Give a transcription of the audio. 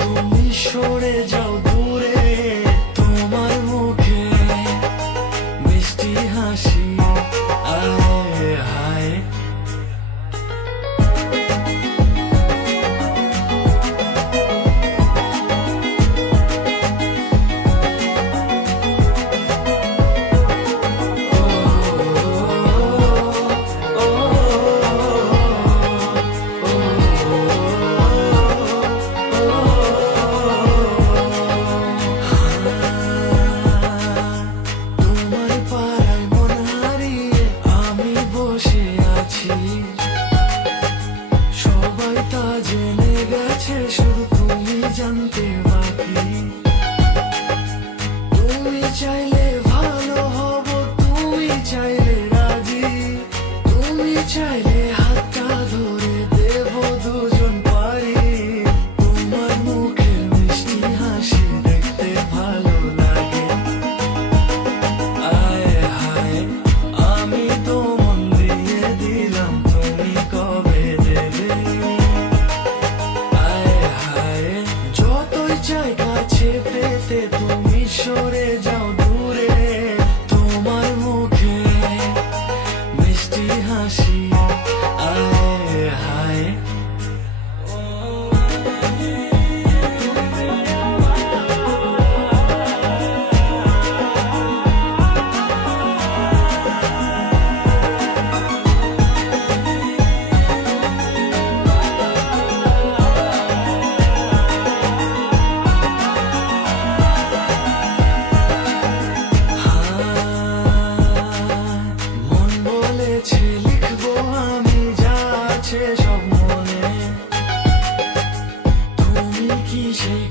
তুমি সরে যাও দূরে, তোমার মুখে মিষ্টি হাসি আয় হায়। সবাই তা জেনে গেছে, শুধু তুমি জানতে বাকি। তুমি চাইলে ভালো হব, তুমি চাইলে রাজি, তুমি চাইলে হাতটা ধরে দেব দুজন পারি। তোমার মুখের মিষ্টি হাসি দেখতে ভালো লাগে আয় হায়। আমি তো মন দিয়ে দিলাম, তুমি কবে দেবে আয় হায়। যতই চাই কাছে পেতে, তুমি সরে যাও দূরে, তোমার মুখে মিষ্টি হাসি আয় হায়। মন বলেছে লিখবো আমি যা আছে সব মনে, তুমি কি সেই